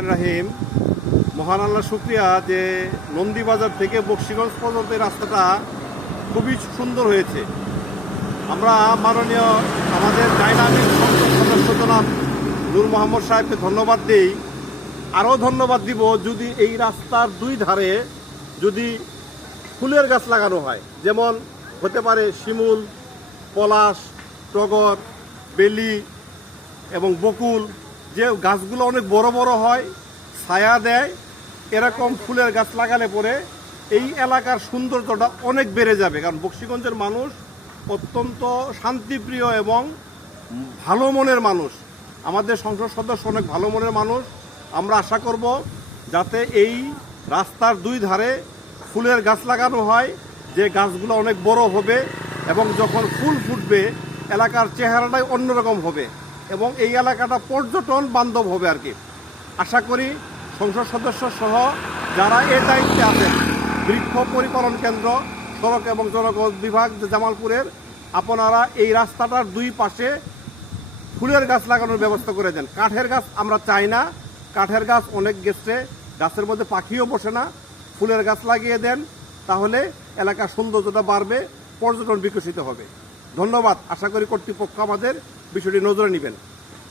রাহিম, মহান আল্লাহ শুকরিয়া যে নন্দীবাজার থেকে বক্সিগঞ্জ পর্যন্ত এই রাস্তাটা খুবই সুন্দর হয়েছে। আমরা মাননীয় আমাদের ডাইনামিক সংসদ সদস্য জনাব নূর মোহাম্মদ সাহেবকে ধন্যবাদ দিই। আরও ধন্যবাদ দিব যদি এই রাস্তার দুই ধারে যদি ফুলের গাছ লাগানো হয়, যেমন হতে পারে শিমুল, পলাশ, টগর, বেলি এবং বকুল, যে গাছগুলো অনেক বড় বড় হয়, ছায়া দেয়, এরকম ফুলের গাছ লাগালে পরে এই এলাকার সৌন্দর্যটা অনেক বেড়ে যাবে। কারণ বক্সিগঞ্জের মানুষ অত্যন্ত শান্তিপ্রিয় এবং ভালো মনের মানুষ। আমাদের সংসদ সদস্য অনেক ভালো মনের মানুষ। আমরা আশা করব যাতে এই রাস্তার দুই ধারে ফুলের গাছ লাগানো হয়, যে গাছগুলো অনেক বড় হবে এবং যখন ফুল ফুটবে এলাকার চেহারাটাই অন্যরকম হবে এবং এই এলাকাটা পর্যটন বান্ধব হবে আর কি। আশা করি সংসদ সদস্য সহ যারা এর দায়িত্বে আছেন, বৃক্ষ পরিপালন কেন্দ্র, সড়ক এবং জনপথ বিভাগ জামালপুরের, আপনারা এই রাস্তাটার দুই পাশে ফুলের গাছ লাগানোর ব্যবস্থা করে দেন। কাঠের গাছ আমরা চাই না, কাঠের গাছ অনেক গেছে, গাছের মধ্যে পাখিও বসে না। ফুলের গাছ লাগিয়ে দেন, তাহলে এলাকার সৌন্দর্যতা বাড়বে, পর্যটন বিকশিত হবে। ধন্যবাদ। আশা করি কর্তৃপক্ষ আমাদের বিষয়টি নজরে নেবেন।